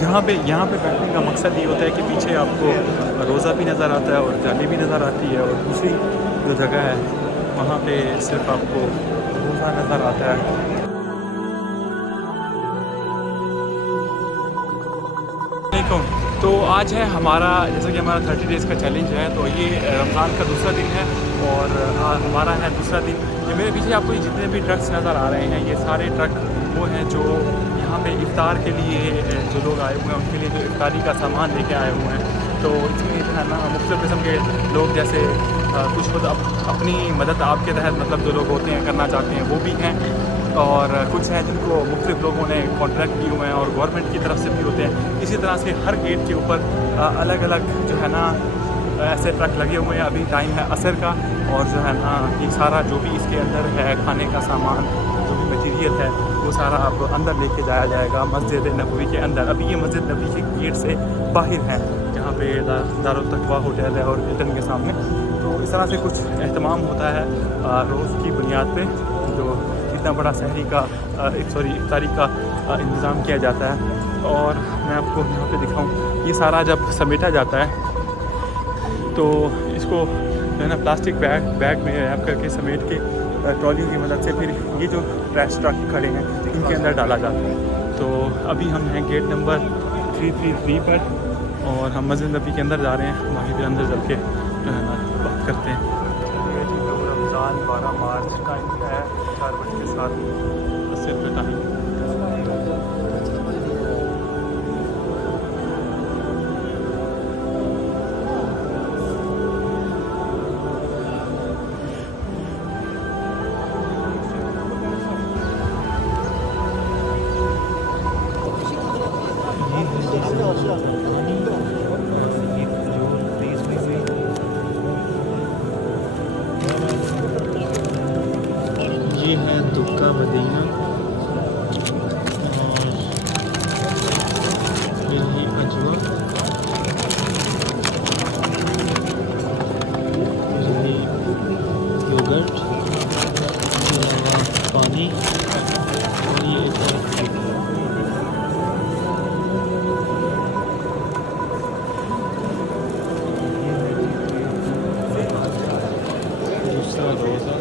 यहाँ पे बैठने का मकसद ये होता है कि पीछे आपको रोज़ा भी नज़र आता है और जाली भी नज़र आती है, और दूसरी जो जगह है वहाँ पे सिर्फ आपको रोज़ा नज़र आता है। तो आज है हमारा, जैसा कि हमारा 30 डेज़ का चैलेंज है, तो ये रमज़ान का दूसरा दिन है और हमारा है दूसरा दिन। ये मेरे पीछे आपको जितने भी ट्रक्स नज़र आ रहे हैं, ये सारे ट्रक वो हैं जो यहाँ पे इफ्तार के लिए जो लोग आए हुए हैं उनके लिए जो इफ्तारी का सामान लेके आए हुए हैं। तो इसमें जो है ना मुख्तलिफ़ किस्म के लोग, जैसे कुछ खुद अपनी मदद आपके तहत मतलब जो लोग होते हैं करना चाहते हैं वो भी हैं, और कुछ हैं जिनको मुख्तलिफ़ लोगों ने कॉन्ट्रैक्ट किए हुए हैं और गवर्नमेंट की तरफ से भी होते हैं। इसी तरह से हर गेट के ऊपर अलग अलग जो है ना ऐसे ट्रक लगे हुए हैं। अभी टाइम है असर का, और जो है ना ये सारा जो भी इसके अंदर है खाने का सामान, जो भी मटीरियल है वो सारा अब अंदर लेके जाया जाएगा मस्जिद नबवी के अंदर। अभी ये मस्जिद नबवी के गेट से बाहर है, जहाँ पे दारुल तकवा होटल है और हिल्टन के सामने। तो इस तरह से कुछ एहतमाम होता है रोज़ की बुनियाद पे, जो इतना बड़ा सहरी का इफ्तारी का इंतज़ाम किया जाता है। और मैं आपको यहाँ पे दिखाऊँ, ये सारा जब समेटा जाता है तो इसको जो है ना प्लास्टिक बैग में रैप करके समेट के ट्रॉलियों की मदद से फिर ये जो ट्रैश ट्रक खड़े हैं इनके अंदर डाला जाता है। तो अभी हम हैं गेट नंबर 333 पर, और हम मस्जिद नबी के अंदर जा रहे हैं। वहीं पर अंदर चल के जो है ना बात करते हैं। रमज़ान 12 मार्च टाइम है 4:07 का टाइम। ये है दुक्का मदीना, और यही अजवा, यही योगर्ट, पानी, और ये दूसरा रोज़ा।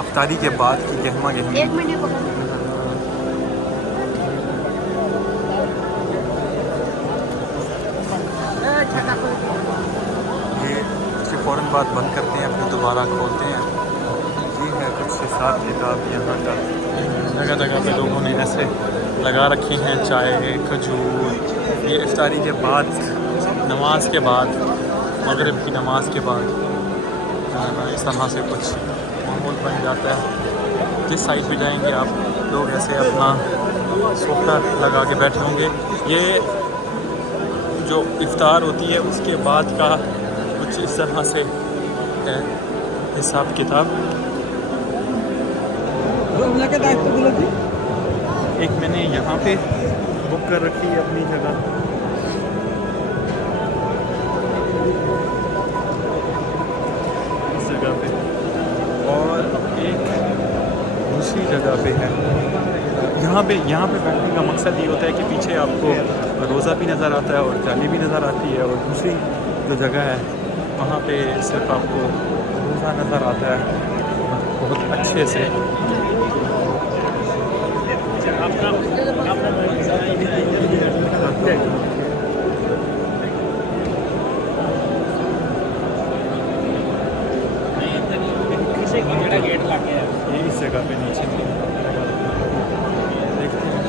इफ्तारी के बाद की गहमा गहमी। एक मिनट ये उसके फ़ौरन बाद बंद करते हैं, फिर दोबारा खोलते हैं। ये है कुछ हिसाब किताब यहाँ का। जगह जगह पे लोगों ने ऐसे लगा रखे हैं चाय, खजूर। ये इफ्तारी के बाद, नमाज के बाद, मगरिब की नमाज के बाद इस तरह से कुछ माहौल बन जाता है। जिस साइड पे जाएंगे आप, लोग ऐसे अपना सोफा लगा के बैठे होंगे। ये जो इफ्तार होती है उसके बाद का कुछ इस तरह से है हिसाब किताब। एक मैंने यहाँ पे बुक कर रखी है अपनी जगह। इस जगह पे, और एक दूसरी जगह पे है। यहाँ पे बैठने का मकसद ये होता है कि पीछे आपको रोज़ा भी नज़र आता है और जाली भी नज़र आती है, और दूसरी जो जगह है वहाँ पे सिर्फ आपको रोज़ा नज़र आता है बहुत अच्छे से। ये इस जगह पे नीचे देखते हैं,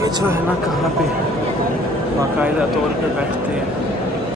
ये जो है ना कहाँ पे बाकायदा तौर पे बैठते हैं।